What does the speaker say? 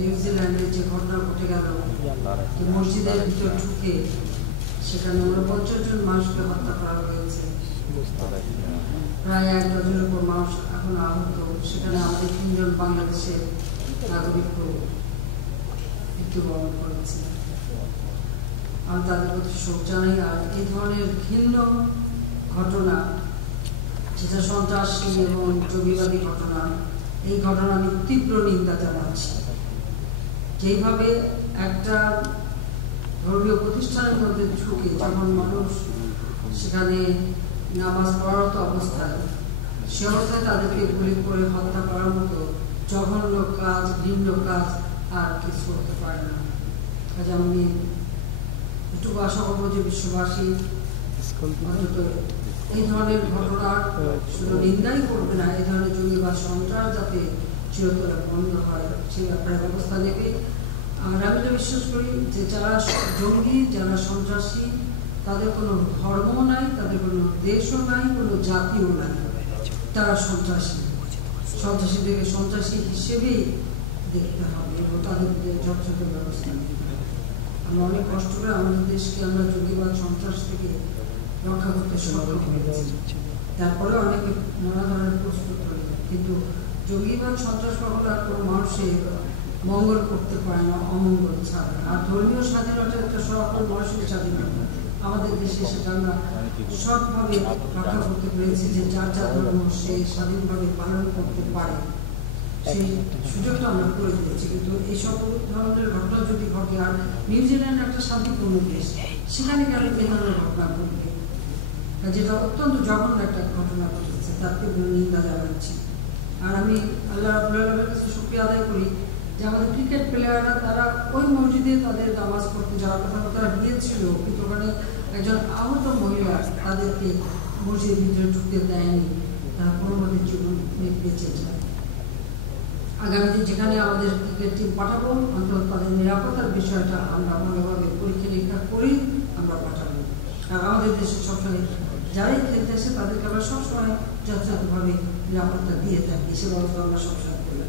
নিউজিল্যান্ডে যে ঘটনা ঘটে গেল, মসজিদের ভিতর ঢুকে সেখানে 49 জন মানুষকে হত্যা করা হয়েছে, প্রায় 1 ডজনের উপর মানুষ এখন আহত। সেখানে আমাদের 3 জন বাংলাদেশের নাগরিকও মৃত্যুবরণ করেছে। আমি তাদের প্রতি শোক জানাই। আর এই ধরনের ঘৃণ্য ঘটনা, যেটা সন্ত্রাসী এবং জঙ্গিবাদী ঘটনা, এই ঘটনা আমি তীব্র নিন্দা জানাচ্ছি। যেইভাবে একটা ধর্মীয় প্রতিষ্ঠানের মধ্যে ঢুকে যখন মানুষ সেখানে নামাজ পড়ারত অবস্থায়, সে অবস্থায় তাদেরকে গুলি করে হত্যা করার মতো জঘন্য কাজ, ঘৃণ্য কাজ আর কিছু করতে পারে না। কাজে আমি এটুকু আশা করবো যে বিশ্ববাসী অন্তত এই ধরনের ঘটনার শুধু নিন্দাই করবে না, এই ধরনের জঙ্গিবাদ সন্ত্রাস যাতে চিরতরে বন্ধ হয় সে ব্যাপারে ব্যবস্থা নেবে। আর আমি তো বিশ্বাস করি যে যারা জঙ্গি, যারা সন্ত্রাসী, তাদের কোনো ধর্ম নাই, তাদের কোনো দেশও নাই, কোনো জাতিও নাই, তারা সন্ত্রাসী। সন্ত্রাসীদেরকে সন্ত্রাসী হিসেবেই দেখতে হবে এবং তাদের যথাযথ ব্যবস্থা নিতে হবে। আমরা অনেক কষ্ট করে আমাদের দেশকে আমরা জঙ্গিবাদ সন্ত্রাস থেকে রক্ষা করতে সক্ষম হয়েছি। তারপরে অনেকে নানা ধরনের প্রস্তুত করে, কিন্তু জঙ্গিবাদ সন্ত্রাস করার কোনো মানুষের মঙ্গল করতে পারে না, অমঙ্গল ছাড়া। আর ধর্মীয় স্বাধীনতা একটা সকল মানুষের স্বাধীনতা, আমাদের দেশে সেটা আমরা সবভাবে রক্ষা করতে পেরেছি যে যার যার ধর্ম সে স্বাধীনভাবে পালন করতে পারে, সেই সুযোগটা আমরা করে দিয়েছি। কিন্তু এই সব ধরনের ঘটনা যদি ঘটে, আর নিউজিল্যান্ড একটা শান্তিপূর্ণ দেশ, সেখানে গেলে এই ধরনের ঘটনা ঘটবে, যেটা অত্যন্ত জঘন্য একটা ঘটনা ঘটেছে, তার তীব্র নিন্দা জানাচ্ছি। আর আমি আল্লাহ রাব্বুল আলামিনের কাছে শুকরিয়া আদায় করি যে আমাদের ক্রিকেট প্লেয়াররা তারা ওই মসজিদে তাদের নামাজ পড়তে যাওয়ার কথা তারা গিয়েছিল, কিন্তু ওখানে একজন আহত মহিলা তাদেরকে মসজিদের ভিতরে ঢুকতে দেয়নি, তারা কোনোভাবে জীবন বেঁচে যায়। আগামীতে যেখানে আমাদের ক্রিকেট টিম পাঠাবো, অন্তত তাদের নিরাপত্তার বিষয়টা আমরা ভালোভাবে পরীক্ষা নিরীক্ষা করেই আমরা পাঠাবো। আর আমাদের দেশে সবসময় যারাই খেলতে আসে তাদেরকে আমরা সবসময় যথাযথভাবে নিরাপত্তা দিয়ে থাকি, সে ব্যবস্থা আমরা সবসময় করি।